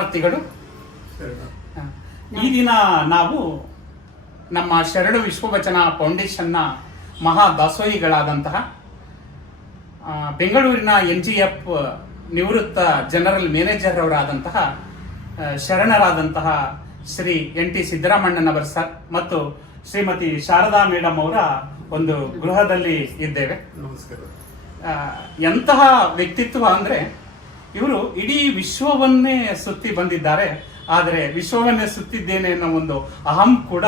ಶರಣಾರ್ಥಿಗಳು. ಈ ದಿನ ನಾವು ನಮ್ಮ ಶರಣ ವಿಶ್ವವಚನ ಫೌಂಡೇಶನ್ನ ಮಹಾ ದಾಸೋಹಿಗಳಾದಂತಹ ಬೆಂಗಳೂರಿನ NGF ನಿವೃತ್ತ ಜನರಲ್ ಮ್ಯಾನೇಜರ್ ಅವರಾದಂತಹ ಶರಣರಾದಂತಹ ಶ್ರೀ NT ಸಿದ್ದರಾಮಣ್ಣನವರ ಸರ್ ಮತ್ತು ಶ್ರೀಮತಿ ಶಾರದಾ ಮೇಡಮ್ ಅವರ ಒಂದು ಗೃಹದಲ್ಲಿ ಇದ್ದೇವೆ. ನಮಸ್ಕಾರ. ಎಂತಹ ವ್ಯಕ್ತಿತ್ವ ಅಂದ್ರೆ ಇವರು ಇಡೀ ವಿಶ್ವವನ್ನೇ ಸುತ್ತಿ ಬಂದಿದ್ದಾರೆ. ಆದರೆ ವಿಶ್ವವನ್ನೇ ಸುತ್ತಿದ್ದೇನೆ ಅನ್ನೋ ಒಂದು ಅಹಂ ಕೂಡ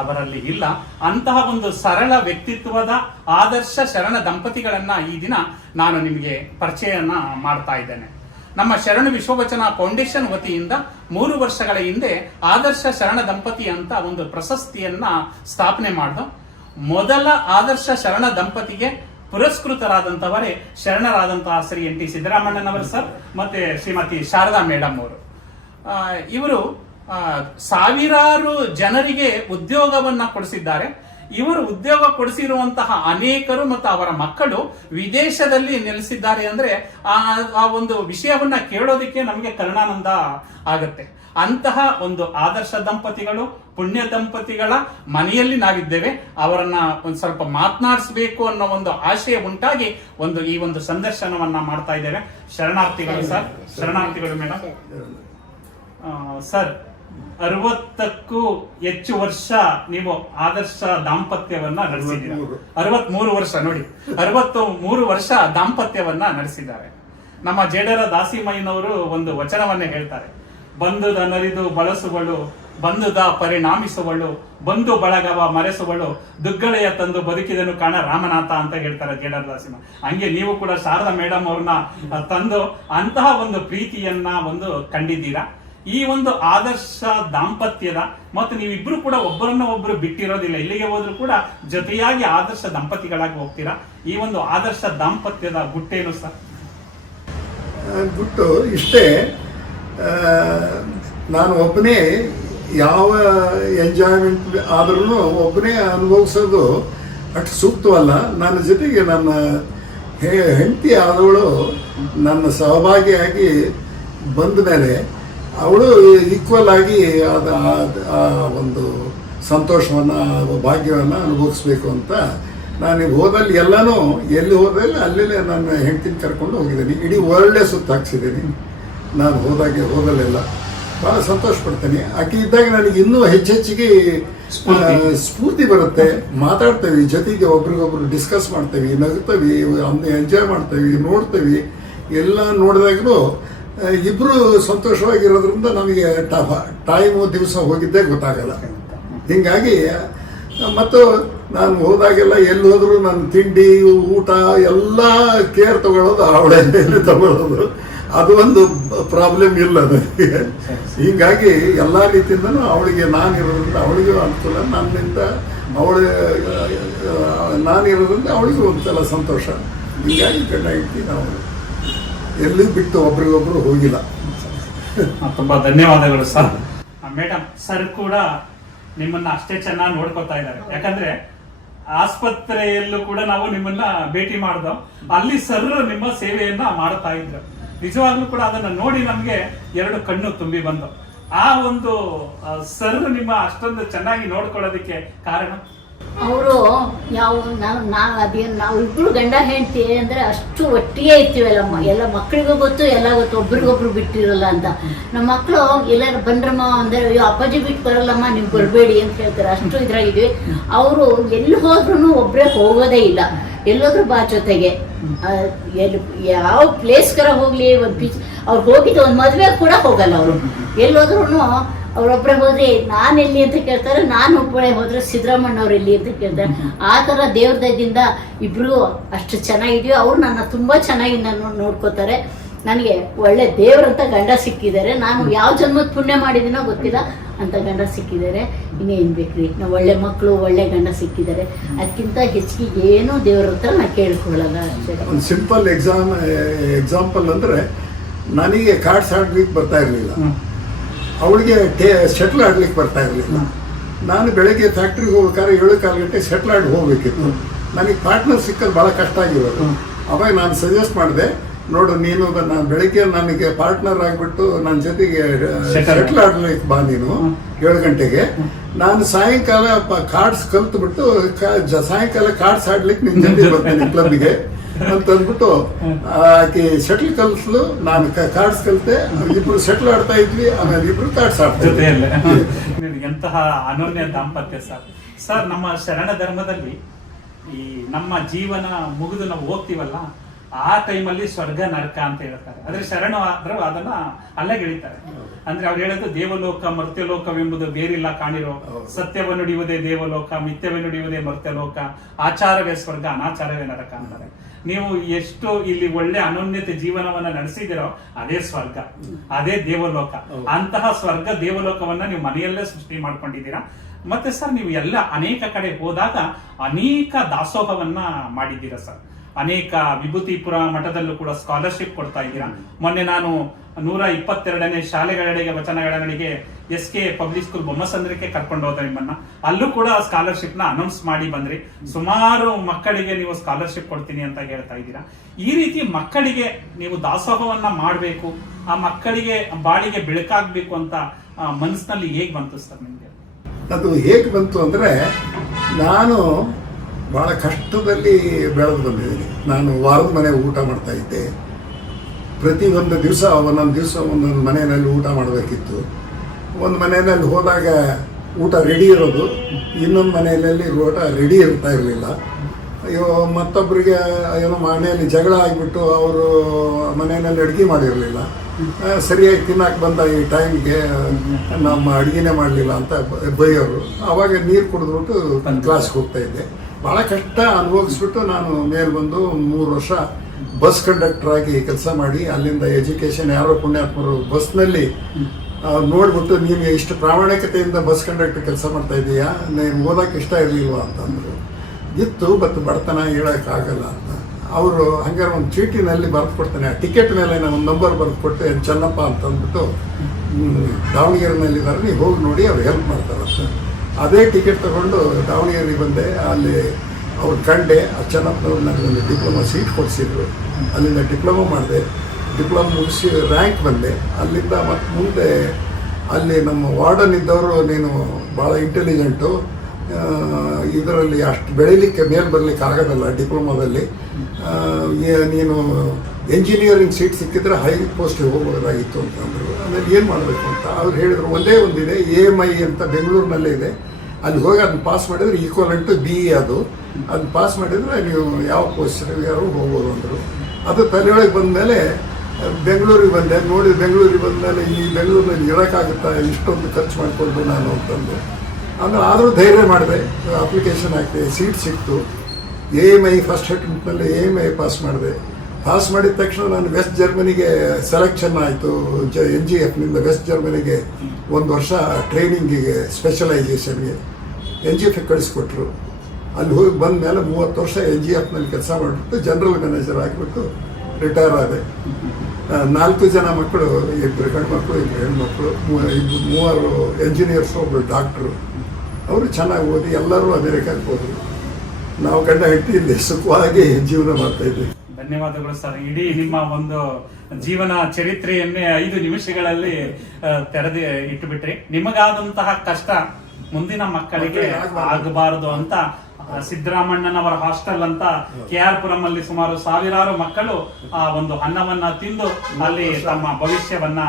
ಅವರಲ್ಲಿ ಇಲ್ಲ. ಅಂತಹ ಒಂದು ಸರಳ ವ್ಯಕ್ತಿತ್ವದ ಆದರ್ಶ ಶರಣ ದಂಪತಿಗಳನ್ನ ಈ ದಿನ ನಾನು ನಿಮಗೆ ಪರಿಚಯನ ಮಾಡ್ತಾ ಇದ್ದೇನೆ. ನಮ್ಮ ಶರಣ ವಿಶ್ವವಚನ ಫೌಂಡೇಶನ್ ವತಿಯಿಂದ 3 ವರ್ಷಗಳ ಹಿಂದೆ ಆದರ್ಶ ಶರಣ ದಂಪತಿ ಅಂತ ಒಂದು ಪ್ರಶಸ್ತಿಯನ್ನ ಸ್ಥಾಪನೆ ಮಾಡಿದ. ಮೊದಲ ಆದರ್ಶ ಶರಣ ದಂಪತಿಗೆ ಪುರಸ್ಕೃತರಾದಂತವರೇ ಶರಣರಾದಂತಹ ಶ್ರೀ NT ಸಿದ್ದರಾಮಣ್ಣನವರ ಸರ್ ಮತ್ತೆ ಶ್ರೀಮತಿ ಶಾರದಾ ಮೇಡಮ್ ಅವರು. ಇವರು ಸಾವಿರಾರು ಜನರಿಗೆ ಉದ್ಯೋಗವನ್ನ ಕೊಡಿಸಿದ್ದಾರೆ. ಇವರು ಉದ್ಯೋಗ ಕೊಡಿಸಿರುವಂತಹ ಅನೇಕರು ಮತ್ತು ಅವರ ಮಕ್ಕಳು ವಿದೇಶದಲ್ಲಿ ನೆಲೆಸಿದ್ದಾರೆ. ಅಂದ್ರೆ ಆ ಒಂದು ವಿಷಯವನ್ನ ಕೇಳೋದಕ್ಕೆ ನಮಗೆ ಕರುಣಾನಂದ ಆಗುತ್ತೆ. ಅಂತಹ ಒಂದು ಆದರ್ಶ ದಂಪತಿಗಳು, ಪುಣ್ಯ ದಂಪತಿಗಳ ಮನೆಯಲ್ಲಿ ನಾವಿದ್ದೇವೆ. ಅವರನ್ನ ಒಂದು ಸ್ವಲ್ಪ ಮಾತನಾಡಿಸಬೇಕು ಅನ್ನೋ ಒಂದು ಆಶಯ ಉಂಟಾಗಿ ಈ ಒಂದು ಸಂದರ್ಶನವನ್ನ ಮಾಡ್ತಾ ಇದ್ದೇವೆ. ಶರಣಾರ್ಥಿಗಳು ಸರ್, ಶರಣಾರ್ಥಿಗಳು ಮೇಡಮ್. ಸರ್, 60ಕ್ಕೂ ಹೆಚ್ಚು ವರ್ಷ ನೀವು ಆದರ್ಶ ದಾಂಪತ್ಯವನ್ನ ನಡೆಸಿದ್ದೀರಾ. 63 ವರ್ಷ ನೋಡಿ, 63 ವರ್ಷ ದಾಂಪತ್ಯವನ್ನ ನಡೆಸಿದ್ದಾರೆ. ನಮ್ಮ ಜೇಡರ ದಾಸಿಮಯ್ಯನವರು ಒಂದು ವಚನವನ್ನೇ ಹೇಳ್ತಾರೆ, ಬಂಧುದ ನರಿದು ಬಳಸುವಳು, ಬಂಧುದ ಪರಿಣಾಮಿಸುವಳು, ಬಂಧು ಬಳಗವ ಮರೆಸುವಳು, ದುಗ್ಗಳೆಯ ತಂದು ಬದುಕಿದನು ಕಾಣ ರಾಮನಾಥ ಅಂತ ಹೇಳ್ತಾರೆ ಜೇಡರ ದಾಸಿಮ. ಹಂಗೆ ನೀವು ಕೂಡ ಶಾರದಾ ಮೇಡಮ್ ಅವ್ರನ್ನ ತಂದು ಅಂತಹ ಒಂದು ಪ್ರೀತಿಯನ್ನ ಕಂಡಿದ್ದೀರಾ. ಈ ಒಂದು ಆದರ್ಶ ದಾಂಪತ್ಯದ ಮತ್ತು ನೀವಿಬ್ರು ಕೂಡ ಒಬ್ಬರನ್ನ ಒಬ್ರು ಬಿಟ್ಟಿರೋದಿಲ್ಲ. ಇಲ್ಲಿಗೆ ಹೋದ್ರು ಕೂಡ ಜೊತೆಯಾಗಿ ಆದರ್ಶ ದಂಪತಿಗಳಾಗಿ ಹೋಗ್ತೀರಾ. ಈ ಒಂದು ಆದರ್ಶ ದಾಂಪತ್ಯದ ಗುಟ್ಟೇನು ಸರ್? ಗುಟ್ಟು ಇಷ್ಟೇ, ನಾನು ಒಬ್ಬನೇ ಯಾವ ಎಂಜಾಯ್ಮೆಂಟ್ ಆದ್ರೂ ಒಬ್ಬನೇ ಅನುಭವಿಸೋದು ಅಷ್ಟು ಸೂಕ್ತವಲ್ಲ. ನನ್ನ ಜೊತೆಗೆ ನನ್ನ ಹೆಂಡತಿ ಆದವಳು ನನ್ನ ಸಹಭಾಗಿಯಾಗಿ ಬಂದ ಮೇಲೆ ಅವಳು ಈಕ್ವಲ್ ಆಗಿ ಆ ಒಂದು ಸಂತೋಷವನ್ನು, ಭಾಗ್ಯವನ್ನು ಅನುಭವಿಸ್ಬೇಕು ಅಂತ ನಾನು ಹೋದಲ್ಲಿ ಎಲ್ಲನೂ ಎಲ್ಲಿ ಹೋದಲ್ಲಿ ಅಲ್ಲೇ ನನ್ನ ಹೆಂಡತಿನ ಕರ್ಕೊಂಡು ಹೋಗಿದ್ದೀನಿ. ಇಡೀ ವರ್ಲ್ಡೇ ಸುತ್ತಾಕ್ಸಿದ್ದೀನಿ ನಾನು ಹೋದಲ್ಲೆಲ್ಲ. ಭಾಳ ಸಂತೋಷ ಪಡ್ತೇನೆ. ಆಕೆ ಇದ್ದಾಗ ನನಗೆ ಇನ್ನೂ ಹೆಚ್ಚೆಚ್ಚಿಗೆ ಸ್ಫೂರ್ತಿ ಬರುತ್ತೆ. ಮಾತಾಡ್ತೇವೆ, ಜೊತೆಗೆ ಒಬ್ರಿಗೊಬ್ರು ಡಿಸ್ಕಸ್ ಮಾಡ್ತೇವೆ, ನಗುತ್ತೇವೆ, ಎಂಜಾಯ್ ಮಾಡ್ತೇವೆ, ನೋಡ್ತೇವೆ. ಎಲ್ಲ ನೋಡಿದಾಗಲೂ ಇಬ್ರು ಸಂತೋಷವಾಗಿರೋದ್ರಿಂದ ನಮಗೆ ಟೈಮು ದಿವಸ ಹೋಗಿದ್ದೇ ಗೊತ್ತಾಗಲ್ಲ. ಹೀಗಾಗಿ ಮತ್ತು ನಾನು ಹೋದಾಗೆಲ್ಲ ಎಲ್ಲಿ ಹೋದ್ರು ನನ್ನ ತಿಂಡಿ, ಊಟ ಎಲ್ಲ ಕೇರ್ ತಗೊಳ್ಳೋದು ಅವಳೇ ಮೇಲೆ ತಗೊಳ್ಳೋದು. ಅದು ಒಂದು ಪ್ರಾಬ್ಲಮ್ ಇಲ್ಲ ನನಗೆ. ಹೀಗಾಗಿ ಎಲ್ಲ ರೀತಿಯಿಂದನೂ ಅವಳಿಗೆ ನಾನಿರೋದ್ರಿಂದ ಅವಳಿಗೂ ಅನುಕೂಲ, ನನ್ನಿಂದ ನಾನಿರೋದ್ರಿಂದ ಅವಳಿಗೂ ಒಂದ್ಸಲ ಸಂತೋಷ. ಹೀಗಾಗಿ ಗಂಡ ಹೆಂಡತಿ ನಾವು ಎಲ್ಲಿ ಬಿಟ್ಟು ಒಬ್ರಿಗೊಬ್ರು ಹೋಗಿಲ್ಲ. ತುಂಬಾ ಧನ್ಯವಾದಗಳು ಸರ್. ಮೇಡಮ್, ಸರ್ ಕೂಡ ನಿಮ್ಮನ್ನ ಅಷ್ಟೇ ಚೆನ್ನಾಗಿ ನೋಡ್ಕೊತಾ ಇದ್ದಾರೆ. ಯಾಕಂದ್ರೆ ಆಸ್ಪತ್ರೆಯಲ್ಲೂ ಕೂಡ ನಾವು ನಿಮ್ಮನ್ನ ಭೇಟಿ ಮಾಡ್ದೋ, ಅಲ್ಲಿ ಸರ್ ನಿಮ್ಮ ಸೇವೆಯನ್ನ ಮಾಡ್ತಾ ಇದ್ರು. ನಿಜವಾಗ್ಲೂ ಕೂಡ ಅದನ್ನ ನೋಡಿ ನಮ್ಗೆ 2 ಕಣ್ಣು ತುಂಬಿ ಬಂದು. ಆ ಒಂದು ಸರ್ ನಿಮ್ಮ ಅಷ್ಟೊಂದು ಚೆನ್ನಾಗಿ ನೋಡ್ಕೊಳ್ಳೋದಕ್ಕೆ ಕಾರಣ ಅವರು ನಾವು ಇಬ್ರು ಗಂಡ ಹೆಂಡತಿ ಅಂದ್ರೆ ಅಷ್ಟು ಒಟ್ಟಿಗೆ ಇರ್ತೀವಲ್ಲಮ್ಮ. ಎಲ್ಲ ಮಕ್ಕಳಿಗೂ ಗೊತ್ತು, ಎಲ್ಲ ಗೊತ್ತು, ಒಬ್ರಿಗೊಬ್ರು ಬಿಟ್ಟಿರಲ್ಲ ಅಂತ. ನಮ್ಮ ಮಕ್ಕಳು ಎಲ್ಲಾರು ಬಂದ್ರಮ್ಮ ಅಂದ್ರೆ, ಅಯ್ಯೋ ಅಪ್ಪಾಜಿ ಬಿಟ್ಟು ಬರಲ್ಲಮ್ಮ, ನೀವು ಬರಬೇಡಿ ಅಂತ ಹೇಳ್ತಾರೆ. ಅಷ್ಟು ಇದ್ರಾಗಿದ್ವಿ. ಅವರು ಎಲ್ಲಿ ಹೋದ್ರು ಒಬ್ರೇ ಹೋಗೋದೇ ಇಲ್ಲ. ಎಲ್ಲೋದ್ರು ಬಾ ಜೊತೆಗೆ, ಯಾವ ಪ್ಲೇಸ್ಗರ ಹೋಗ್ಲಿ, ಒಂದು ಬೀಚ್, ಅವ್ರು ಹೋಗಿದ್ದು ಒಂದು ಮದುವೆ ಕೂಡ ಹೋಗಲ್ಲ ಅವರು. ಎಲ್ಲೋದ್ರು ಅವ್ರೊಬ್ಬರೇ ಹೋದ್ರೆ ನಾನು ಎಲ್ಲಿ ಅಂತ ಕೇಳ್ತಾರೆ, ನಾನು ಒಬ್ಬಳೇ ಹೋದ್ರೆ ಸಿದ್ದರಾಮಣ್ಣ ಅವ್ರು ಎಲ್ಲಿ ಅಂತ ಕೇಳ್ತಾರೆ. ಆ ಥರ ದೇವ್ರ ದಯದಿಂದ ಇಬ್ರು ಅಷ್ಟು ಚೆನ್ನಾಗಿದ್ವಿ. ಅವ್ರು ನನ್ನ ತುಂಬ ಚೆನ್ನಾಗಿ ನಾನು ನೋಡ್ಕೋತಾರೆ. ನನಗೆ ಒಳ್ಳೆ ದೇವ್ರಂತ ಗಂಡ ಸಿಕ್ಕಿದ್ದಾರೆ. ನಾನು ಯಾವ ಜನ್ಮದ ಪುಣ್ಯ ಮಾಡಿದ್ದೀನೋ ಗೊತ್ತಿಲ್ಲ, ಅಂತ ಗಂಡ ಸಿಕ್ಕಿದ್ದಾರೆ. ಇನ್ನೇನು ಬೇಕ್ರಿ, ನಾವು ಒಳ್ಳೆ ಮಕ್ಕಳು, ಒಳ್ಳೆ ಗಂಡ ಸಿಕ್ಕಿದ್ದಾರೆ. ಅದಕ್ಕಿಂತ ಹೆಚ್ಚಿಗೆ ಏನೂ ದೇವ್ರ ಹತ್ರ ನಾನು ಕೇಳ್ಕೊಳ್ಳಲ್ಲ. ಒಂದು ಸಿಂಪಲ್ ಎಕ್ಸಾಂಪಲ್ ಅಂದರೆ, ನನಗೆ ಕಾರ್ಡ್ಸ್ ಆಡ್ಲಿಕ್ಕೆ ಬರ್ತಾ ಇರಲಿಲ್ಲ, ಅವಳಿಗೆ ಶಟ್ಲ್ ಆಡ್ಲಿಕ್ಕೆ ಬರ್ತಾ ಇರಲಿಲ್ಲ. ನಾನು ಬೆಳಗ್ಗೆ ಫ್ಯಾಕ್ಟ್ರಿಗೆ ಹೋಗ್ಬೇಕಾದ್ರೆ 7-4 ಗಂಟೆ ಶಟ್ಲ್ ಆಡಿ ಹೋಗ್ಬೇಕಿತ್ತು. ನನಗೆ ಪಾರ್ಟ್ನರ್ ಸಿಕ್ಕದು ಭಾಳ ಕಷ್ಟ ಆಗಿರೋದು. ಅವಾಗ ನಾನು ಸಜೆಸ್ಟ್ ಮಾಡಿದೆ, ನೋಡು ನೀನು ಬೆಳಿಗ್ಗೆ ನನಗೆ ಪಾರ್ಟ್ನರ್ ಆಗ್ಬಿಟ್ಟು ನನ್ನ ಜೊತೆಗೆ ಶಟಲ್ ಆಡ್ಲಿಕ್ಕೆ ಬಾ ನೀನು 7 ಗಂಟೆಗೆ, ನಾನು ಸಾಯಂಕಾಲ ಕಾರ್ಡ್ಸ್ ಕಲ್ತ್ಬಿಟ್ಟು ಸಾಯಂಕಾಲ ಕಾರ್ಡ್ಸ್ ಆಡ್ಲಿಕ್ಕೆ ನಿನ್ ಜೊತೆ ಬರ್ತೇನೆ ಕ್ಲಬ್ಗೆ ಅಂತ ಅಂದ್ಬಿಟ್ಟು ಆಕೆ ಶಟಲ್ ಕಲ್ತ್ಲು, ನಾನು ಕಾರ್ಡ್ಸ್ ಕಲ್ತೆ, ಇಬ್ರು ಶಟಲ್ ಆಡ್ತಾ ಇದ್ವಿ, ಆಮೇಲೆ ಇಬ್ರು ಕಾರ್ಡ್ಸ್ ಆಡ್ತಾ ಇದ್ವಿ. ಎಂತಹ ಅನನ್ಯ ದಾಂಪತ್ಯ ಸರ್. ಸರ್, ನಮ್ಮ ಶರಣ ಧರ್ಮದಲ್ಲಿ ಈ ನಮ್ಮ ಜೀವನ ಮುಗಿದು ನಾವು ಹೋಗ್ತೀವಲ್ಲ, ಆ ಟೈಮಲ್ಲಿ ಸ್ವರ್ಗ ನರಕ ಅಂತ ಹೇಳ್ತಾರೆ. ಆದ್ರೆ ಶರಣ ಆದ್ರೂ ಅದನ್ನ ಅಲ್ಲಗೆಳಿತಾರೆ. ಅಂದ್ರೆ ಅವ್ರು ಹೇಳೋದು ದೇವಲೋಕ ಮರ್ತ್ಯಲೋಕವೆಂಬುದು ಬೇರಿಲ್ಲ ಕಾಣಿರೋ, ಸತ್ಯವನ್ನು ನುಡಿಯುವುದೇ ದೇವಲೋಕ, ಮಿಥ್ಯವನ್ನು ನುಡಿಯುವುದೇ ಮರ್ತ್ಯಲೋಕ, ಆಚಾರವೇ ಸ್ವರ್ಗ ಅನಾಚಾರವೇ ನರಕ ಅಂತಾರೆ. ನೀವು ಎಷ್ಟು ಇಲ್ಲಿ ಒಳ್ಳೆ ಅನನ್ಯತೆ ಜೀವನವನ್ನ ನಡೆಸಿದಿರೋ ಅದೇ ಸ್ವರ್ಗ, ಅದೇ ದೇವಲೋಕ. ಅಂತಹ ಸ್ವರ್ಗ ದೇವಲೋಕವನ್ನ ನೀವು ಮನೆಯಲ್ಲೇ ಸೃಷ್ಟಿ ಮಾಡ್ಕೊಂಡಿದ್ದೀರಾ. ಮತ್ತೆ ಸರ್, ನೀವು ಎಲ್ಲ ಅನೇಕ ಕಡೆ ಹೋದಾಗ ಅನೇಕ ದಾಸೋಹವನ್ನ ಮಾಡಿದ್ದೀರಾ ಸರ್. ಅನೇಕ ವಿಭೂತಿಪುರ ಮಠದಲ್ಲೂ ಕೂಡ ಸ್ಕಾಲರ್ಶಿಪ್ ಕೊಡ್ತಾ ಇದ್ದೀರಾ. ಮೊನ್ನೆ ನಾನು 122ನೇ ಶಾಲೆಗಳೆಡೆಗೆ ವಚನಗಳನೆಡೆಗೆ SK ಪಬ್ಲಿಕ್ ಸ್ಕೂಲ್ ಬೊಮ್ಮಸಂದ್ರಕ್ಕೆ ಕರ್ಕೊಂಡು ಹೋದ ನಿಮ್ಮನ್ನ. ಅಲ್ಲೂ ಕೂಡ ಸ್ಕಾಲರ್ಶಿಪ್ ನ ಅನೌನ್ಸ್ ಮಾಡಿ ಬಂದ್ರಿ. ಸುಮಾರು ಮಕ್ಕಳಿಗೆ ನೀವು ಸ್ಕಾಲರ್ಶಿಪ್ ಕೊಡ್ತೀನಿ ಅಂತ ಹೇಳ್ತಾ ಇದ್ದೀರಾ. ಈ ರೀತಿ ಮಕ್ಕಳಿಗೆ ನೀವು ದಾಸೋಹವನ್ನ ಮಾಡಬೇಕು, ಆ ಮಕ್ಕಳಿಗೆ ಬಾಳಿಗೆ ಬೆಳಕಾಗ್ಬೇಕು ಅಂತ ಮನಸ್ಸಿನಲ್ಲಿ ಹೇಗ್ ಬಂತು ಸರ್ ನಿಮ್ಗೆ? ಅದು ಹೇಗೆ ಬಂತು ಅಂದರೆ, ನಾನು ಭಾಳ ಕಷ್ಟದಲ್ಲಿ ಬೆಳೆದು ಬಂದಿದ್ದೀನಿ. ನಾನು ವಾರದ ಮನೆಗೆ ಊಟ ಮಾಡ್ತಾ ಇದ್ದೆ. ಪ್ರತಿ ಒಂದು ದಿವಸ ಒಂದೊಂದು ಮನೆಯಲ್ಲಿ ಊಟ ಮಾಡಬೇಕಿತ್ತು. ಒಂದು ಮನೆಯಲ್ಲಿ ಹೋದಾಗ ಊಟ ರೆಡಿ ಇರೋದು, ಇನ್ನೊಂದು ಮನೆಯಲ್ಲಿ ಊಟ ರೆಡಿ ಇರ್ತಾ ಇರಲಿಲ್ಲ. ಮತ್ತೊಬ್ಬರಿಗೆ ಏನೋ ಮನೆಯಲ್ಲಿ ಜಗಳ ಆಗಿಬಿಟ್ಟು ಅವರು ಮನೆಯಲ್ಲಿ ಅಡುಗೆ ಮಾಡಿರಲಿಲ್ಲ, ಸರಿಯಾಗಿ ತಿನ್ನಕ್ಕೆ ಬಂದ ಈ ಟೈಮ್ಗೆ ನಮ್ಮ ಅಡುಗೆನೇ ಮಾಡಲಿಲ್ಲ ಅಂತ ಬೈಯೋರು. ಆವಾಗ ನೀರು ಕುಡಿದ್ಬಿಟ್ಟು ಕ್ಲಾಸ್ಗೆ ಹೋಗ್ತಾ ಇದ್ದೆ. ಭಾಳ ಕಷ್ಟ ಅನುಭವಿಸ್ಬಿಟ್ಟು ನಾನು ಮೇಲೆ ಬಂದು 3 ವರ್ಷ ಬಸ್ ಕಂಡಕ್ಟರ್ ಆಗಿ ಕೆಲಸ ಮಾಡಿ, ಅಲ್ಲಿಂದ ಎಜುಕೇಷನ್ ಯಾರೋ ಪುಣ್ಯಾತ್ಮರು ಬಸ್ನಲ್ಲಿ ನೋಡ್ಬಿಟ್ಟು ನೀನು ಇಷ್ಟು ಪ್ರಾಮಾಣಿಕತೆಯಿಂದ ಬಸ್ ಕಂಡಕ್ಟರ್ ಕೆಲಸ ಮಾಡ್ತಾ ಇದೀಯಾ, ನೀನು ಓದೋಕೆ ಇಷ್ಟ ಇರಲಿಲ್ವಾ ಅಂತಂದರು. ಇತ್ತು, ಬಟ್ ಬಡತನ ಹೇಳೋಕ್ಕಾಗಲ್ಲ ಅಂತ ಅವರು ಹಂಗಾರೆ ಒಂದು ಚೀಟಿನಲ್ಲಿ ಬರೆದು ಕೊಡ್ತಾನೆ. ಆ ಟಿಕೆಟ್ ಮೇಲೆ ನಾನು ಒಂದು ನಂಬರ್ ಬರೆದು ಕೊಟ್ಟೆ, ಚೆನ್ನಪ್ಪ ಅಂತ ಅಂದ್ಬಿಟ್ಟು ದಾವಣಗೆರೆನಲ್ಲಿದ್ದಾರೆ, ನೀವು ಹೋಗಿ ನೋಡಿ ಅವ್ರು ಹೆಲ್ಪ್ ಮಾಡ್ತಾರಂತ. ಅದೇ ಟಿಕೆಟ್ ತಗೊಂಡು ದಾವಣಗೆರೆಗೆ ಬಂದೆ. ಅಲ್ಲಿ ಅವ್ರು ಕಂಡೆ, ಆ ಚೆನ್ನಪ್ಪನವ್ರು ನನಗೆ ಒಂದು ಡಿಪ್ಲೊಮಾ ಸೀಟ್ ಕೊಡಿಸಿದ್ರು. ಅಲ್ಲಿಂದ ಡಿಪ್ಲೊಮಾ ಮಾಡಿದೆ. ಡಿಪ್ಲೊಮಾ ಮುಗಿಸಿ ರ್ಯಾಂಕ್ ಬಂದೆ. ಅಲ್ಲಿಂದ ಮತ್ತು ಮುಂದೆ ಅಲ್ಲಿ ನಮ್ಮ ವಾರ್ಡನ್ ಇದ್ದವರು, ನೀನು ಭಾಳ ಇಂಟೆಲಿಜೆಂಟು, ಇದರಲ್ಲಿ ಅಷ್ಟು ಬೆಳೀಲಿಕ್ಕೆ ಮೇಲೆ ಬರಲಿಕ್ಕೆ ಆಗೋದಲ್ಲ ಡಿಪ್ಲೊಮಾದಲ್ಲಿ, ನೀನು ಎಂಜಿನಿಯರಿಂಗ್ ಸೀಟ್ ಸಿಕ್ಕಿದ್ರೆ ಹೈ ಪೋಸ್ಟಿಗೆ ಹೋಗ್ಬೋದಾಗಿತ್ತು ಅಂತಂದರು. ಆಮೇಲೆ ಏನು ಮಾಡಬೇಕು ಅಂತ ಅವ್ರು ಹೇಳಿದ್ರು, ಒಂದೇ ಒಂದಿದೆ AMI ಅಂತ ಬೆಂಗಳೂರಿನಲ್ಲೇ ಇದೆ, ಅಲ್ಲಿ ಹೋಗಿ ಅದನ್ನ ಪಾಸ್ ಮಾಡಿದರೆ ಈಕ್ವಲೆಂಟ್ BE ಅದನ್ನ ಪಾಸ್ ಮಾಡಿದರೆ ನೀವು ಯಾವ ಪೋಸ್ಟಿಗೆ ಹೋಗ್ಬೋದು ಅಂದರು. ಅದು ತಲೆಯೊಳಗೆ ಬಂದಮೇಲೆ ಬೆಂಗಳೂರಿಗೆ ಬಂದೆ. ನೋಡಿ ಬೆಂಗಳೂರಿಗೆ ಬಂದಮೇಲೆ ಈ ಬೆಂಗಳೂರಿನಲ್ಲಿ ಇರೋಕ್ಕಾಗುತ್ತಾ ಇಷ್ಟೊಂದು ಖರ್ಚು ಮಾಡಿಕೊಂಡು ನಾನು ಅಂತಂದು. ಆಮೇಲೆ ಆದರೂ ಧೈರ್ಯ ಮಾಡಿದೆ, ಅಪ್ಲಿಕೇಶನ್ ಹಾಕಿದೆ, ಸೀಟ್ ಸಿಕ್ತು. AMI ಫಸ್ಟ್ ಅಟೆಂಪ್ಟ್ನಲ್ಲಿ AMI ಪಾಸ್ ಮಾಡಿದೆ. ಪಾಸ್ ಮಾಡಿದ ತಕ್ಷಣ ನಾನು ವೆಸ್ಟ್ ಜರ್ಮನಿಗೆ ಸೆಲೆಕ್ಷನ್ ಆಯಿತು. NGFನಿಂದ ವೆಸ್ಟ್ ಜರ್ಮನಿಗೆ 1 ವರ್ಷ ಟ್ರೈನಿಂಗಿಗೆ ಸ್ಪೆಷಲೈಸೇಷನ್ಗೆ NGF ಕಳಿಸ್ಕೊಟ್ರು. ಅಲ್ಲಿ ಹೋಗಿ ಬಂದ ಮೇಲೆ 30 ವರ್ಷ NGFನಲ್ಲಿ ಕೆಲಸ ಮಾಡಿಬಿಟ್ಟು ಜನರಲ್ ಮ್ಯಾನೇಜರ್ ಆಗಿಬಿಟ್ಟು ರಿಟೈರ್ ಆದೆ. 4 ಜನ ಮಕ್ಕಳು, 2 ಗಂಡು ಮಕ್ಕಳು, 2 ಹೆಣ್ಮಕ್ಳು, 3 ಎಂಜಿನಿಯರ್ಸ್, ಒಬ್ಬರು ಡಾಕ್ಟ್ರು. ಅವರು ಚೆನ್ನಾಗಿ ಓದಿ ಎಲ್ಲರೂ ಅಮೆರಿಕಕ್ಕೆ ಹೋದರು. ನಾವು ಗಂಡ ಹೆಂಡತಿ ಇಲ್ಲಿ ಸುಖವಾಗಿ ಜೀವನ ಮಾಡ್ತಾ ಇದ್ದೀವಿ. ಧನ್ಯವಾದಗಳು ಸರ್. ಇಡೀ ನಿಮ್ಮ ಒಂದು ಜೀವನ ಚರಿತ್ರೆಯನ್ನೇ 5 ನಿಮಿಷಗಳಲ್ಲಿ ತೆರೆದು ಇಟ್ಟುಬಿಟ್ರಿ. ನಿಮಗಾದಂತಹ ಕಷ್ಟ ಮುಂದಿನ ಮಕ್ಕಳಿಗೆ ಆಗಬಾರದು ಅಂತ ಸಿದ್ದರಾಮಣ್ಣನವರ ಹಾಸ್ಟೆಲ್ ಅಂತ KR ಪುರಂ ಅಲ್ಲಿ ಸುಮಾರು ಸಾವಿರಾರು ಮಕ್ಕಳು ಆ ಒಂದು ಅನ್ನವನ್ನ ತಿಂದು ಅಲ್ಲಿ ತಮ್ಮ ಭವಿಷ್ಯವನ್ನ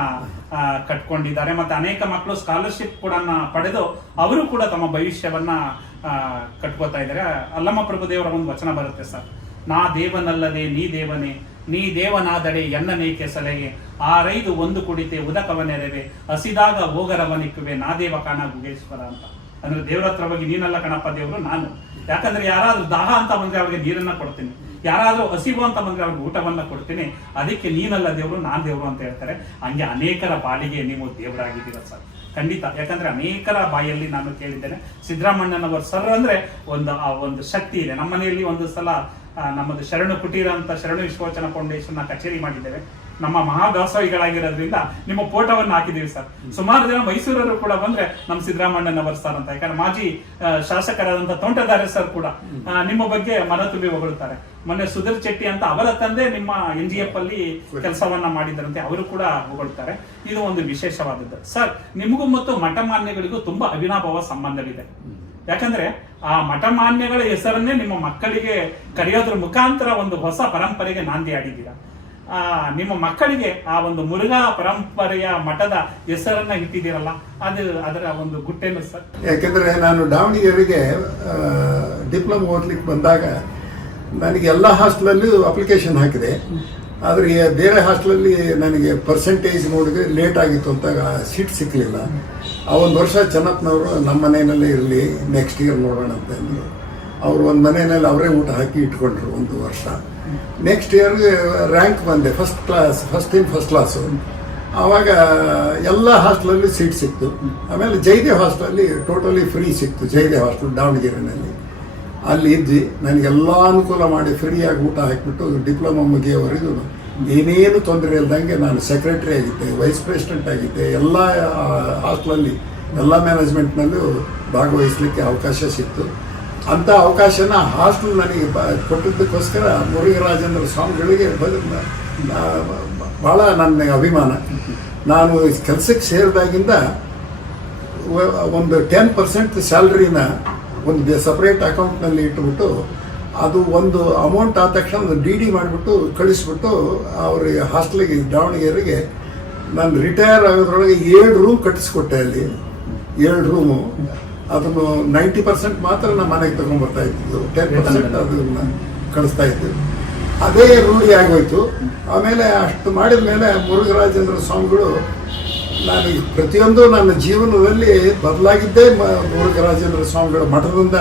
ಕಟ್ಕೊಂಡಿದ್ದಾರೆ. ಮತ್ತೆ ಅನೇಕ ಮಕ್ಕಳು ಸ್ಕಾಲರ್ಶಿಪ್ ಕೂಡ ಪಡೆದು ಅವರು ಕೂಡ ತಮ್ಮ ಭವಿಷ್ಯವನ್ನ ಕಟ್ಕೋತಾ ಇದ್ದಾರೆ. ಅಲ್ಲಮ್ಮ ಪ್ರಭುದೇವರ ಒಂದು ವಚನ ಬರುತ್ತೆ ಸರ್, ನಾ ದೇವನಲ್ಲದೆ ನೀ ದೇವನೇ, ನೀ ದೇವನಾದಡೆ ಎನ್ನನೇಕೆ ಸಲಹೆ, ಆರೈದು ಒಂದು ಕುಡಿತೆ ಉದಕವನೆರವೆ, ಹಸಿದಾಗ ಹೋಗರವನಿಕ್ಕುವೆ ನಾ ದೇವ ಕಾಣ ಗುಗೇಶ್ವರ ಅಂತ. ಅಂದ್ರೆ ದೇವ್ರ ಹತ್ರ ಹೋಗಿ ನೀನಲ್ಲ ಕಣಪ್ಪ ದೇವರು ನಾನು. ಯಾಕಂದ್ರೆ ಯಾರಾದ್ರೂ ದಾಹ ಅಂತ ಬಂದ್ರೆ ಅವ್ರಿಗೆ ನೀರನ್ನ ಕೊಡ್ತೀನಿ, ಯಾರಾದ್ರೂ ಹಸಿವು ಅಂತ ಬಂದ್ರೆ ಅವ್ರಿಗೆ ಊಟವನ್ನ ಕೊಡ್ತೀನಿ, ಅದಕ್ಕೆ ನೀನಲ್ಲ ದೇವರು ನಾನ್ ದೇವರು ಅಂತ ಹೇಳ್ತಾರೆ. ಹಂಗೆ ಅನೇಕರ ಬಾಳಿಗೆ ನೀವು ದೇವರಾಗಿದ್ದೀರ ಸರ್, ಖಂಡಿತ. ಯಾಕಂದ್ರೆ ಅನೇಕರ ಬಾಯಲ್ಲಿ ನಾನು ಕೇಳಿದ್ದೇನೆ, ಸಿದ್ದರಾಮಣ್ಣನವರು ಸರ್ ಅಂದ್ರೆ ಒಂದು ಶಕ್ತಿ ಇದೆ. ನಮ್ಮ ಮನೆಯಲ್ಲಿ ಒಂದು ಸಲ ನಮ್ಮದು ಶರಣು ಕುಟೀರ ಅಂತ ಶರಣು ವಿಶ್ವವಚನ ಫೌಂಡೇಶನ್ ಕಚೇರಿ ಮಾಡಿದ್ದೇವೆ. ನಮ್ಮ ಮಹಾದಾಸೋಹಿಗಳಾಗಿರೋದ್ರಿಂದ ನಿಮ್ಮ ಫೋಟೋವನ್ನು ಹಾಕಿದ್ದೀವಿ ಸರ್. ಸುಮಾರು ಜನ ಮೈಸೂರರು ಕೂಡ ಬಂದ್ರೆ ನಮ್ಮ ಸಿದ್ದರಾಮಣ್ಣನವರು ಸರ್ ಅಂತ, ಯಾಕಂದ್ರೆ ಮಾಜಿ ಶಾಸಕರಾದಂತ ತೋಂಟದಾರ್ಯ ಸರ್ ಕೂಡ ನಿಮ್ಮ ಬಗ್ಗೆ ಮನ ತುಂಬಿ ಹೊಗಳುತ್ತಾರೆ. ಮೊನ್ನೆ ಸುಧೀರ್ ಚೆಟ್ಟಿ ಅಂತ ಅವರ ತಂದೆ ನಿಮ್ಮ NGF ಅಲ್ಲಿ ಕೆಲಸವನ್ನ ಮಾಡಿದ್ರಂತೆ, ಅವರು ಕೂಡ ಹೊಗಳ್ತಾರೆ. ಇದು ಒಂದು ವಿಶೇಷವಾದದ್ದು ಸರ್. ನಿಮಗೂ ಮತ್ತು ಮಠಮಾನ್ಯಗಳಿಗೂ ತುಂಬಾ ಅವಿನಾಭಾವ ಸಂಬಂಧವಿದೆ. ಯಾಕಂದ್ರೆ ಆ ಮಠಮಾನ್ಯಗಳ ಹೆಸರನ್ನೇ ನಿಮ್ಮ ಮಕ್ಕಳಿಗೆ ಕರೆಯೋದ್ರ ಮುಖಾಂತರ ಒಂದು ಹೊಸ ಪರಂಪರೆಗೆ ನಾಂದಿ ಆಡಿದ್ದೀರಾ. ನಿಮ್ಮ ಮಕ್ಕಳಿಗೆ ಆ ಒಂದು ಮುರುಘಾ ಪರಂಪರೆಯ ಮಠದ ಹೆಸರನ್ನ ಇಟ್ಟಿದ್ದೀರಲ್ಲ, ಅದರ ಒಂದು ಗುಟ್ಟೇನು ಸರ್? ಯಾಕೆಂದ್ರೆ ನಾನು ದಾವಣಗೆರೆಗೆ ಡಿಪ್ಲೊಮಾ ಓದ್ಲಿಕ್ಕೆ ಬಂದಾಗ ನನಗೆ ಎಲ್ಲ ಹಾಸ್ಟೆಲಲ್ಲೂ ಅಪ್ಲಿಕೇಶನ್ ಹಾಕಿದೆ. ಆದರೆ ಬೇರೆ ಹಾಸ್ಟೆಲಲ್ಲಿ ನನಗೆ ಪರ್ಸೆಂಟೇಜ್ ನೋಡಿದ್ರೆ ಲೇಟ್ ಆಗಿತ್ತು ಅಂತ ಸೀಟ್ ಸಿಕ್ಕಲಿಲ್ಲ. ಆ ಒಂದು ವರ್ಷ ಚೆನ್ನಪ್ಪನವರು ನಮ್ಮ ಮನೆಯಲ್ಲೇ ಇರಲಿ, ನೆಕ್ಸ್ಟ್ ಇಯರ್ ನೋಡೋಣ ಅಂತಂದು ಅವರು ಒಂದು ಮನೆಯಲ್ಲಿ ಅವರೇ ಊಟ ಹಾಕಿ ಇಟ್ಕೊಂಡ್ರು ಒಂದು ವರ್ಷ. ನೆಕ್ಸ್ಟ್ ಇಯರ್ಗೆ ರ್ಯಾಂಕ್ ಬಂದೆ, ಫಸ್ಟ್ ಇನ್ ಫಸ್ಟ್ ಕ್ಲಾಸು. ಆವಾಗ ಎಲ್ಲ ಹಾಸ್ಟೆಲಲ್ಲಿ ಸೀಟ್ ಸಿಕ್ತು. ಆಮೇಲೆ ಜಯದೇವ್ ಹಾಸ್ಟೆಲಲ್ಲಿ ಟೋಟಲಿ ಫ್ರೀ ಸಿಕ್ತು. ಜಯದೇವ್ ಹಾಸ್ಟೆಲ್ ದಾವಣಗೆರೆಯಲ್ಲಿ ಅಲ್ಲಿ ಇದ್ದು ನನಗೆಲ್ಲ ಅನುಕೂಲ ಮಾಡಿ ಫ್ರೀಯಾಗಿ ಊಟ ಹಾಕಿಬಿಟ್ಟು ಡಿಪ್ಲೊಮಾ ಮುಗಿಯೋವರೆಗೂ ಏನೇನು ತೊಂದರೆ ಇಲ್ದಂಗೆ ನಾನು ಸೆಕ್ರೆಟರಿ ಆಗಿದ್ದೆ, ವೈಸ್ ಪ್ರೆಸಿಡೆಂಟ್ ಆಗಿದ್ದೆ. ಎಲ್ಲ ಹಾಸ್ಟೆಲಲ್ಲಿ ಎಲ್ಲ ಮ್ಯಾನೇಜ್ಮೆಂಟ್ನಲ್ಲೂ ಭಾಗವಹಿಸಲಿಕ್ಕೆ ಅವಕಾಶ ಸಿಕ್ತು. ಅಂಥ ಅವಕಾಶನ ಹಾಸ್ಟೆಲ್ ನನಗೆ ಕೊಟ್ಟಿದ್ದಕ್ಕೋಸ್ಕರ ಮುರುಘರಾಜೇಂದ್ರ ಸ್ವಾಮಿಗಳಿಗೆ ಭಾಳ ನನ್ನ ಅಭಿಮಾನ. ನಾನು ಕೆಲಸಕ್ಕೆ ಸೇರಿದಾಗಿಂದ ಒಂದು 10% ಸ್ಯಾಲ್ರಿನ ಒಂದು ಸಪ್ರೇಟ್ ಅಕೌಂಟ್ನಲ್ಲಿ ಇಟ್ಬಿಟ್ಟು ಅದು ಒಂದು ಅಮೌಂಟ್ ಆದ ತಕ್ಷಣ DD ಮಾಡಿಬಿಟ್ಟು ಕಳಿಸ್ಬಿಟ್ಟು ಅವ್ರಿಗೆ ಹಾಸ್ಟೆಲಿಗೆ ದಾವಣಗೆರೆಗೆ ನಾನು ರಿಟೈರ್ ಆಗೋದ್ರೊಳಗೆ 7 ರೂಮ್ ಕಟ್ಟಿಸ್ಕೊಟ್ಟೆ. ಅಲ್ಲಿ 7 ರೂಮು. ಅದನ್ನು 90% ಮಾತ್ರ ನಮ್ಮ ಮನೆಗೆ ತಗೊಂಡ್ಬರ್ತಾ ಇದ್ದು, 10% ಅದನ್ನ ಕಳಿಸ್ತಾ ಇದ್ದು. ಅದೇ ರೂಢಿ ಆಗೋಯ್ತು. ಆಮೇಲೆ ಅಷ್ಟು ಮಾಡಿದ ಮೇಲೆ ಮುರುಘರಾಜೇಂದ್ರ ಸ್ವಾಮಿಗಳು ನಾನು ಪ್ರತಿಯೊಂದು ನನ್ನ ಜೀವನದಲ್ಲಿ ಬದಲಾಗಿದ್ದೇ ಮುರುಘರಾಜೇಂದ್ರ ಸ್ವಾಮಿಗಳ ಮಠದಿಂದ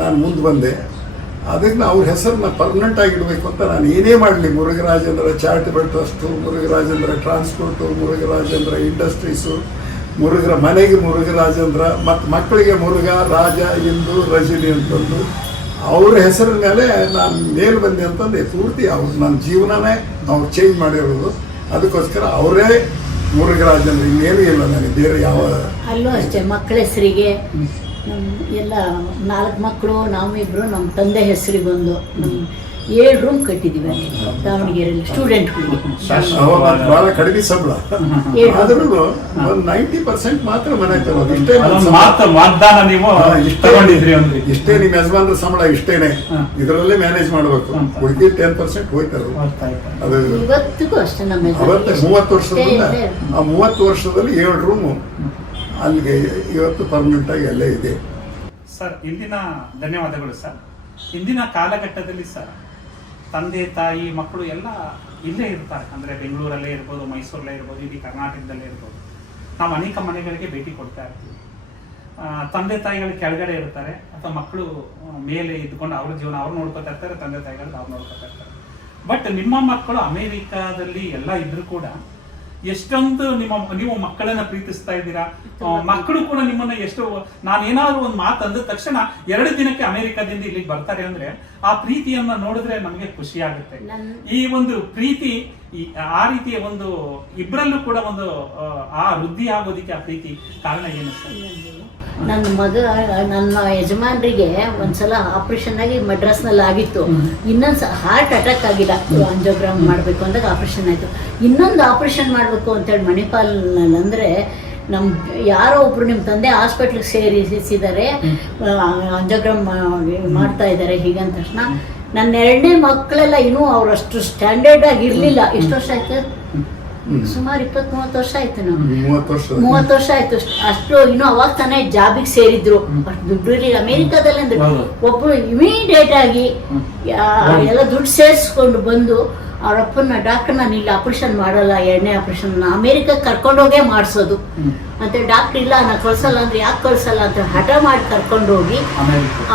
ನಾನು ಮುಂದೆ ಬಂದೆ. ಅದಕ್ಕೆ ಅವ್ರ ಹೆಸರನ್ನ ಪರ್ಮನೆಂಟ್ ಆಗಿಡಬೇಕು ಅಂತ ನಾನು ಏನೇ ಮಾಡಲಿ, Murugharajendra charitable trust, Murugharajendra transport, Murugharajendra industries, ಮನೆಗೆ ಮುರುಘರಾಜೇಂದ್ರ, ಮತ್ತು ಮಕ್ಕಳಿಗೆ ಮುರುಘಾ, ರಾಜ, ಇಂದು, ರಜನಿ ಅಂತಂದು ಅವ್ರ ಹೆಸರಿನ ಮೇಲೆ ನಾನು ಮೇಲ್ ಬಂದೆ ಅಂತಂದು ಪೂರ್ತಿ ಅವ್ರು ನನ್ನ ಜೀವನನೇ ಅವ್ರು ಚೇಂಜ್ ಮಾಡಿರೋದು. ಅದಕ್ಕೋಸ್ಕರ ಅವರೇ ಮುರುಘರಾಜೇಂದ್ರ, ಇನ್ನೇನು ಇಲ್ಲ ನನಗೆ ಬೇರೆ ಯಾವ. ಅಲ್ಲೂ ಅಷ್ಟೇ ಮಕ್ಕಳ ಹೆಸರಿಗೆ ಎಲ್ಲ 4 ಮಕ್ಕಳು, ನಾವಿಬ್ರು ನಮ್ಮ ತಂದೆ ಹೆಸರಿಗೊಂದು 7 ರೂಮ್ ಕಟ್ಟಿದ್ದೀವಿ ಅಲ್ಲಿ ದಾವಣಗೆರೆಯಲ್ಲಿ ಸ್ಟೂಡೆಂಟ್ಗಳಿಗೆ. ಬಹಳ ಕಡಿಮೆ ಸಂಬಳ ಆದ್ರೂ ಒಂದು 90% ಮಾತ್ರ ಮನೆ ತರೋದು. ಇಷ್ಟೇ ಇಷ್ಟೇ ನಿಮ್ಮ ಯಜಮಾನ್ರ ಸಂಬಳ ಇಷ್ಟೇನೆ, ಇದರಲ್ಲೇ ಮ್ಯಾನೇಜ್ ಮಾಡ್ಬೇಕು. ಉಳಿದ 10% ಹೋಯ್ತರು. ಅದು ಇವತ್ತಿಗೂ ಅಷ್ಟೇ. ನಮ್ಮ ಅವತ್ತು 30 ವರ್ಷದಿಂದ ಆ 30 ವರ್ಷದಲ್ಲಿ 7 ರೂಮು ಅಲ್ಲಿಗೆ ಇವತ್ತು ಪರ್ಮನೆಂಟ್ ಆಗಿ ಅಲ್ಲೇ ಇದೆ. ಸರ್, ಇಂದಿನ ಧನ್ಯವಾದಗಳು ಸರ್. ಇಂದಿನ ಕಾಲಘಟ್ಟದಲ್ಲಿ ಸರ್ ತಂದೆ ತಾಯಿ ಮಕ್ಕಳು ಎಲ್ಲ ಇಲ್ಲೇ ಇರ್ತಾರೆ. ಅಂದರೆ ಬೆಂಗಳೂರಲ್ಲೇ ಇರ್ಬೋದು, ಮೈಸೂರಲ್ಲೇ ಇರ್ಬೋದು, ಇಡೀ ಕರ್ನಾಟಕದಲ್ಲೇ ಇರ್ಬೋದು. ನಾವು ಅನೇಕ ಮನೆಗಳಿಗೆ ಭೇಟಿ ಕೊಡ್ತಾ ಇರ್ತೀವಿ. ತಂದೆ ತಾಯಿಗಳು ಕೆಳಗಡೆ ಇರ್ತಾರೆ ಅಥವಾ ಮಕ್ಕಳು ಮೇಲೆ ಇದ್ಕೊಂಡು ಅವ್ರ ಜೀವನ ಅವ್ರು ನೋಡ್ಕೊತಾ ಇರ್ತಾರೆ, ತಂದೆ ತಾಯಿಗಳು ಅವ್ರು ನೋಡ್ಕೊತಾ ಇರ್ತಾರೆ. ಬಟ್ ನಿಮ್ಮ ಮಕ್ಕಳು ಅಮೇರಿಕಾದಲ್ಲಿ ಎಲ್ಲ ಇದ್ರೂ ಕೂಡ ಎಷ್ಟೊಂದು ನೀವು ಮಕ್ಕಳನ್ನ ಪ್ರೀತಿಸ್ತಾ ಇದ್ದೀರಾ. ಮಕ್ಕಳು ಕೂಡ ನಿಮ್ಮನ್ನ ಎಷ್ಟು, ನಾನು ಏನಾದ್ರು ಒಂದು ಮಾತು ಅಂದ ತಕ್ಷಣ 2 ದಿನಕ್ಕೆ ಅಮೆರಿಕದಿಂದ ಇಲ್ಲಿಗೆ ಬರ್ತಾರೆ ಅಂದ್ರೆ ಆ ಪ್ರೀತಿಯನ್ನ ನೋಡಿದ್ರೆ ನಮಗೆ ಖುಷಿ ಆಗುತ್ತೆ. ಈ ಒಂದು ಪ್ರೀತಿ ಆ ರೀತಿಯ ಒಂದು ಇಬ್ಬರಲ್ಲೂ ಕೂಡ ಒಂದು ಆ ವೃದ್ಧಿ ಆಗೋದಿಕ್ಕೆ ಆ ಪ್ರೀತಿ ಕಾರಣ ಏನು ಸರ್? ನನ್ನ ಯಜಮಾನ್ರಿಗೆ ಒಂದ್ಸಲ ಆಪರೇಷನ್ ಆಗಿ ಮಡ್ರಾಸ್ನಲ್ಲಿ ಆಗಿತ್ತು. ಇನ್ನೊಂದು ಹಾರ್ಟ್ ಅಟ್ಯಾಕ್ ಆಗಿಲ್ಲ, ಆಂಜಿಯೋಗ್ರಾಮ್ ಮಾಡಬೇಕು ಅಂದಾಗ ಆಪರೇಷನ್ ಆಯಿತು. ಇನ್ನೊಂದು ಆಪರೇಷನ್ ಮಾಡಬೇಕು ಅಂತೇಳಿ ಮಣಿಪಾಲ್ನಲ್ಲಿ ಅಂದರೆ ಯಾರೋ ಒಬ್ರು ನಿಮ್ಮ ತಂದೆ ಹಾಸ್ಪಿಟ್ಲಿಗೆ ಸೇರಿಸಿದ್ದಾರೆ, ಆಂಜಿಯೋಗ್ರಾಮ್ ಮಾಡ್ತಾ ಇದ್ದಾರೆ ಹೀಗಂದ ತಕ್ಷಣ ನನ್ನ 2ನೇ ಮಕ್ಕಳೆಲ್ಲ ಇನ್ನೂ ಅವರಷ್ಟು ಸ್ಟ್ಯಾಂಡರ್ಡ್ ಆಗಿ ಇರಲಿಲ್ಲ. ಎಷ್ಟು ವರ್ಷ ಆಯ್ತು? ಸುಮಾರು 20-30 ವರ್ಷ ಆಯ್ತು. ನಾವು 30 ವರ್ಷ ಆಯ್ತು. ಅಷ್ಟು ಇನ್ನೂ ಅವಾಗ ತಾನೇ ಜಾಬಿಗೆ ಸೇರಿದ್ರು. ಅಷ್ಟು ದುಡ್ಡು ಇರಲಿಲ್ಲ ಅಮೆರಿಕಾದಲ್ಲಿ. ಅಂದ್ರೆ ಒಬ್ರು ಇಮಿಡಿಯೇಟ್ ಆಗಿ ಎಲ್ಲ ದುಡ್ಡು ಸೇರಿಸ್ಕೊಂಡು ಬಂದು ಅವರಪ್ಪನ ಡಾಕ್ಟರ್, ನಾನು ಇಲ್ಲಿ ಆಪರೇಷನ್ ಮಾಡಲ್ಲ, 2ನೇ ಆಪರೇಷನ್ ಅಮೆರಿಕಕ್ಕೆ ಕರ್ಕೊಂಡೋಗೇ ಮಾಡಿಸೋದು ಅಂತ. ಡಾಕ್ಟರ್ ಇಲ್ಲ ನಾನು ಕಳ್ಸಲ್ಲ ಅಂದ್ರೆ ಯಾಕೆ ಕಳ್ಸಲ್ಲ ಅಂತ ಹಠ ಮಾಡಿ ಕರ್ಕೊಂಡೋಗಿ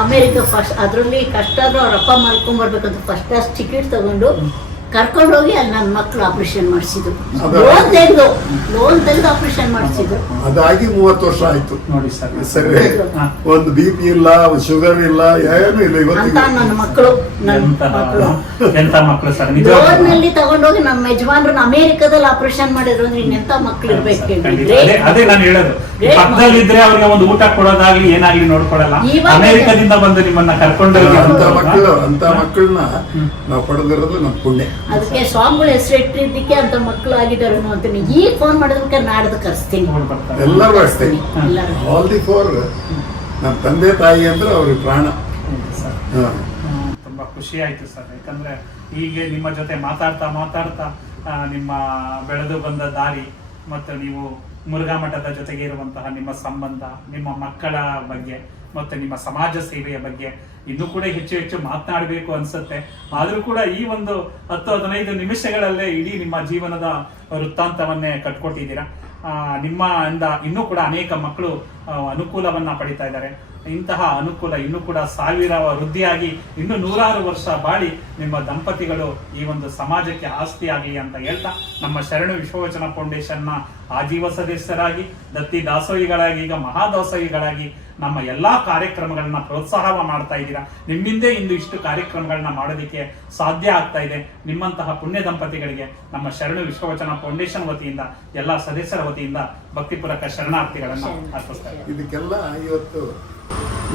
ಅಮೆರಿಕ ಫಸ್ಟ್, ಅದರಲ್ಲಿ ಕಷ್ಟ ಆದ್ರೂ ಅವ್ರ ಅಪ್ಪ ಮಾಡ್ಕೊಂಡ್ಬರ್ಬೇಕಂತ ಫಸ್ಟ್ ಕ್ಲಾಸ್ ಟಿಕೆಟ್ ತಗೊಂಡು ಕರ್ಕೊಂಡೋಗಿ ಅಲ್ಲಿ ನನ್ನ ಮಕ್ಕಳು ಆಪರೇಷನ್ ಮಾಡಿಸಿದ್ರು. ಅದು- ಲೋನ್ ತೆಗೆದು ಆಪರೇಷನ್ ಮಾಡಿಸಿದ್ರು. ಅದಾಗಿ 30 ವರ್ಷ ಆಯ್ತು ನೋಡಿ ಸರ್. ಸರಿ. ಒಂದು BP ಇಲ್ಲ, ಒಂದು ಶುಗರ್ ಇಲ್ಲ, ಏನು ಇಲ್ಲ ಅಂತ ಇವತ್ತಿಗೆ. ನನ್ನ ಮಕ್ಕಳು ಎಂತ ಮಕ್ಕಳು ಸರ್, ಲೋನ್ ನಲ್ಲಿ ತಗೊಂಡೋಗಿ ನಮ್ಮ ಯಜಮಾನ್ರನ್ನ ಅಮೆರಿಕದಲ್ಲಿ ಆಪರೇಷನ್ ಮಾಡಿದ್ರು ಅಂದ್ರೆ ಇನ್ನೆಂತ ಮಕ್ಳು ಇರ್ಬೇಕು ಖಂಡಿತ. ಅದೇ ನಾನು ಹೇಳೋದು, ಪಕ್ಕದಲ್ಲಿದ್ರೆ ಅವ್ರಿಗೆ ಒಂದು ಊಟ ಕೊಡೋದಾಗ್ಲಿ ಏನಾಗ್ಲಿ ನೋಡ್ಕೊಡಲ್ಲ. ಇವಾಗ- ಅಮೆರಿಕದಿಂದ ಬಂದು ನಿಮ್ಮನ್ನ ಕರ್ಕೊಂಡೋಗಿ ಅಂತ ಮಕ್ಕಳನ್ನ ನಾವು ಪಡೆದಿರೋದು ನಮ್ಮ ಪುಣ್ಯ. ಅದಕ್ಕೆ ಸ್ವಾಮಿಗಳು ಹೆಸರು ಇಟ್ಟಿದ್ದಕ್ಕೆ ಅಂತ ಮಕ್ಕಳು ಆಗಿದ್ದಾರೆ ಅಂತೀನಿ. ಈಗ ಫೋನ್ ಮಾಡೋದಕ್ಕೆ ನಾಡ್ದು ಕರ್ಸ್ತೀನಿ ಎಲ್ಲರೂ ಅಷ್ಟೇ. ಎಲ್ಲರೂ. ಆಲ್ ದಿ ಫೋರ್ ನಮ್ಮ ತಂದೆ ತಾಯಿ ಅಂದ್ರೆ ಅವ್ರಿಗೆ ಪ್ರಾಣ. ಹಾ. ತುಂಬಾ ಖುಷಿ ಆಯ್ತು ಸರ್. ಯಾಕಂದ್ರೆ ಹೀಗೆ ನಿಮ್ಮ ಜೊತೆ ಮಾತಾಡ್ತಾ ನಿಮ್ಮ ಬೆಳೆದು ಬಂದ ದಾರಿ ಮತ್ತು ನೀವು ಮುರುಘಾ ಮಠದ ಜೊತೆಗೆ ಇರುವಂತಹ ನಿಮ್ಮ ಸಂಬಂಧ, ನಿಮ್ಮ ಮಕ್ಕಳ ಬಗ್ಗೆ ಮತ್ತು ನಿಮ್ಮ ಸಮಾಜ ಸೇವೆಯ ಬಗ್ಗೆ ಇನ್ನೂ ಕೂಡ ಹೆಚ್ಚು ಮಾತನಾಡಬೇಕು ಅನ್ಸುತ್ತೆ. ಆದ್ರೂ ಕೂಡ ಈ ಒಂದು 10-15 ನಿಮಿಷಗಳಲ್ಲೇ ಇಡೀ ನಿಮ್ಮ ಜೀವನದ ವೃತ್ತಾಂತವನ್ನೇ ಕಟ್ಕೊಟ್ಟಿದ್ದೀರಾ. ನಿಮ್ಮಿಂದ ಇನ್ನೂ ಕೂಡ ಅನೇಕ ಮಕ್ಕಳು ಅನುಕೂಲವನ್ನ ಪಡಿತಾ ಇದ್ದಾರೆ. ಇಂತಹ ಅನುಕೂಲ ಇನ್ನೂ ಕೂಡ 1000 ವೃದ್ಧಿಯಾಗಿ ಇನ್ನೂ 100 ವರ್ಷ ಬಾಳಿ ನಿಮ್ಮ ದಂಪತಿಗಳು ಈ ಒಂದು ಸಮಾಜಕ್ಕೆ ಆಸ್ತಿ ಆಗಲಿ ಅಂತ ಹೇಳ್ತಾ, ನಮ್ಮ ಶರಣು ವಿಶ್ವವಚನ ಫೌಂಡೇಶನ್ನ ಆಜೀವ ಸದಸ್ಯರಾಗಿ, ದತ್ತಿ ದಾಸೋಹಿಗಳಾಗಿ, ಈಗ ಮಹಾದಾಸೋಹಿಗಳಾಗಿ ನಮ್ಮ ಎಲ್ಲಾ ಕಾರ್ಯಕ್ರಮಗಳನ್ನ ಪ್ರೋತ್ಸಾಹ ಮಾಡ್ತಾ ಇದ್ದೀರಾ. ನಿಮ್ಮಿಂದೇ ಇಂದು ಇಷ್ಟು ಕಾರ್ಯಕ್ರಮಗಳನ್ನ ಮಾಡೋದಕ್ಕೆ ಸಾಧ್ಯ ಆಗ್ತಾ ಇದೆ. ನಿಮ್ಮಂತಹ ಪುಣ್ಯ ದಂಪತಿಗಳಿಗೆ ನಮ್ಮ ಶರಣು ವಿಶ್ವವಚನ ಫೌಂಡೇಶನ್ ವತಿಯಿಂದ, ಎಲ್ಲಾ ಸದಸ್ಯರ ವತಿಯಿಂದ ಭಕ್ತಿಪೂರ್ವಕ ಶರಣಾರ್ಥಿಗಳನ್ನ ಅರ್ಪಿಸ್ತಾ ಇದ್ದೀವಿ. ಇದಕ್ಕೆಲ್ಲ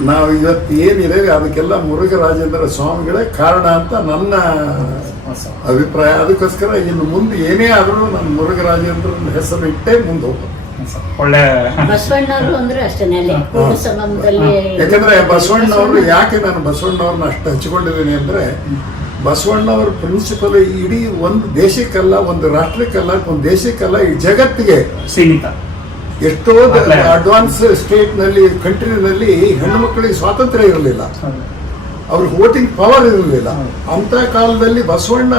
ನಾವು ಇವತ್ತು ಏನಿದೆ ಅದಕ್ಕೆಲ್ಲ ಮುರುಘರಾಜೇಂದ್ರ ಸ್ವಾಮಿಗಳೇ ಕಾರಣ ಅಂತ ನನ್ನ ಅಭಿಪ್ರಾಯ. ಅದಕ್ಕೋಸ್ಕರ ಇನ್ನು ಮುಂದೆ ಏನೇ ಆದ್ರೂ ನಾನು ಮುರುಘರಾಜೇಂದ್ರನ ಹೆಸರು ಇಟ್ಟೇ ಮುಂದೆ ಹೋಗ್ಬೋದು. ಒಳ್ಳೆ ಬಸವಣ್ಣವರು ಅಂದ್ರೆ ಅಷ್ಟೇನೆ ಅಲ್ಲಿ ಕೂಡು ಸಂಗಮದಲ್ಲಿ. ಯಾಕಂದ್ರೆ ಬಸವಣ್ಣವರು, ಯಾಕೆ ನಾನು ಬಸವಣ್ಣವ್ರನ್ನ ಅಷ್ಟು ಹಚ್ಕೊಂಡಿದ್ದೀನಿ ಅಂದ್ರೆ, ಬಸವಣ್ಣವ್ರ ಪ್ರಿನ್ಸಿಪಲ್ ಇಡೀ ಒಂದು ದೇಶಕ್ಕಲ್ಲ, ಒಂದು ರಾಷ್ಟ್ರಕ್ಕಲ್ಲ, ಒಂದು ದೇಶಕ್ಕಲ್ಲ, ಈ ಜಗತ್ತಿಗೆ ಸೀಮಿತ. ಎಷ್ಟೋ ಅಡ್ವಾನ್ಸ್ ಸ್ಟೇಟ್ ನಲ್ಲಿ, ಕಂಟ್ರಿನಲ್ಲಿ ಹೆಣ್ಣು ಮಕ್ಕಳಿಗೆ ಸ್ವಾತಂತ್ರ್ಯ ಇರಲಿಲ್ಲ, ಅವ್ರಿಗೆ ವೋಟಿಂಗ್ ಪವರ್ ಇರಲಿಲ್ಲ. ಅಂತ ಕಾಲದಲ್ಲಿ ಬಸವಣ್ಣ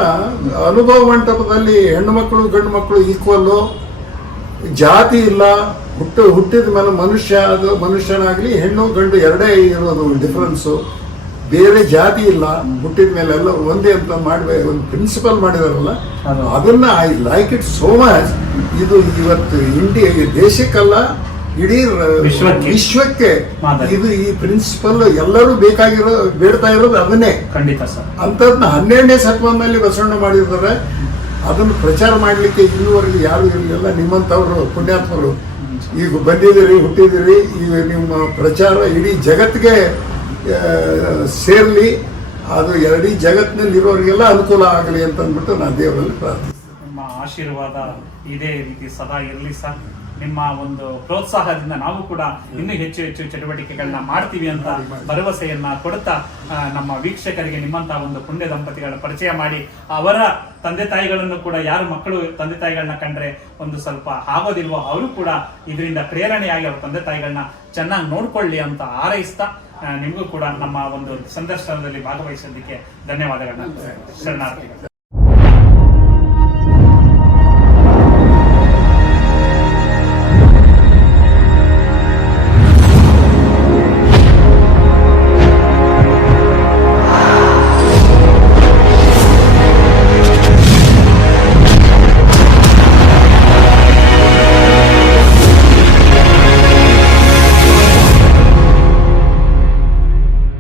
ಅನುಭವ ಮಂಟಪದಲ್ಲಿ ಹೆಣ್ಣು ಮಕ್ಕಳು ಗಂಡು ಮಕ್ಕಳು ಈಕ್ವಲ್ಲು, ಜಾತಿ ಇಲ್ಲ, ಹುಟ್ಟಿದ ಮೇಲೆ ಮನುಷ್ಯನಾಗ್ಲಿ ಹೆಣ್ಣು ಗಂಡು ಎರಡೇ ಇರೋದು ಡಿಫರೆನ್ಸು, ಬೇರೆ ಜಾತಿ ಇಲ್ಲ, ಹುಟ್ಟಿದ ಮೇಲೆ ಎಲ್ಲ ಒಂದೇ ಅಂತ ಮಾಡಬೇಕು ಒಂದು ಪ್ರಿನ್ಸಿಪಲ್ ಮಾಡಿದಾರಲ್ಲ, ಅದನ್ನ I like it so much. ಇದು ಇವತ್ತು ದೇಶಕ್ಕಲ್ಲ, ಇಡೀ ವಿಶ್ವಕ್ಕೆ ಇದು ಈ ಪ್ರಿನ್ಸಿಪಲ್ ಎಲ್ಲರೂ ಬೇಡ್ತಾ ಇರೋದು ಅದನ್ನೇ. ಖಂಡಿತ ಸರ್. ಅಂತದ್ನ 12ನೇ ಶತಮಾನದಲ್ಲಿ ಬಸವಣ್ಣ ಮಾಡಿದ್ದಾರೆ. ಅದನ್ನು ಪ್ರಚಾರ ಮಾಡಲಿಕ್ಕೆ ಇಲ್ಲಿವರೆಗೆ ಯಾರು ಇರಲಿಲ್ಲ. ನಿಮ್ಮಂಥವ್ರು ಪುಣ್ಯಾತ್ಮರು ಈಗ ಬಂದಿದ್ದೀರಿ, ಹುಟ್ಟಿದಿರಿ. ಈಗ ನಿಮ್ಮ ಪ್ರಚಾರ ಇಡೀ ಜಗತ್ತಿಗೆ ಸೇರ್ಲಿ, ಅದು ಇಡೀ ಜಗತ್ತಿನಲ್ಲಿ ಇರೋರಿಗೆಲ್ಲ ಅನುಕೂಲ ಆಗಲಿ ಅಂತ ಅಂದ್ಬಿಟ್ಟು ನಾನು ದೇವರಲ್ಲಿ ಪ್ರಾರ್ಥಿಸ್ತೀನಿ. ನಿಮ್ಮ ಆಶೀರ್ವಾದ ಇದೇ ರೀತಿ ಸದಾ ಇರಲಿ ಸರ್. ನಿಮ್ಮ ಒಂದು ಪ್ರೋತ್ಸಾಹದಿಂದ ನಾವು ಕೂಡ ಇನ್ನೂ ಹೆಚ್ಚು ಚಟುವಟಿಕೆಗಳನ್ನ ಮಾಡ್ತೀವಿ ಅಂತ ಭರವಸೆಯನ್ನ ಕೊಡುತ್ತಾ, ನಮ್ಮ ವೀಕ್ಷಕರಿಗೆ ನಿಮ್ಮಂತಹ ಒಂದು ಪುಣ್ಯ ದಂಪತಿಗಳ ಪರಿಚಯ ಮಾಡಿ, ಅವರ ತಂದೆ ತಾಯಿಗಳನ್ನು ಕೂಡ, ಯಾರು ಮಕ್ಕಳು ತಂದೆ ತಾಯಿಗಳನ್ನ ಕಂಡ್ರೆ ಒಂದು ಸ್ವಲ್ಪ ಆಗೋದಿಲ್ವೋ ಅವರು ಕೂಡ ಇದರಿಂದ ಪ್ರೇರಣೆಯಾಗಿ ಅವ್ರ ತಂದೆ ತಾಯಿಗಳನ್ನ ಚೆನ್ನಾಗಿ ನೋಡ್ಕೊಳ್ಳಿ ಅಂತ ಹಾರೈಸ್ತಾ, ನಿಮಗೂ ಕೂಡ ನಮ್ಮ ಒಂದು ಸಂದರ್ಶನದಲ್ಲಿ ಭಾಗವಹಿಸೋದಕ್ಕೆ ಧನ್ಯವಾದಗಳನ್ನ. ಶರಣಾರ್ಥಿಗಳು.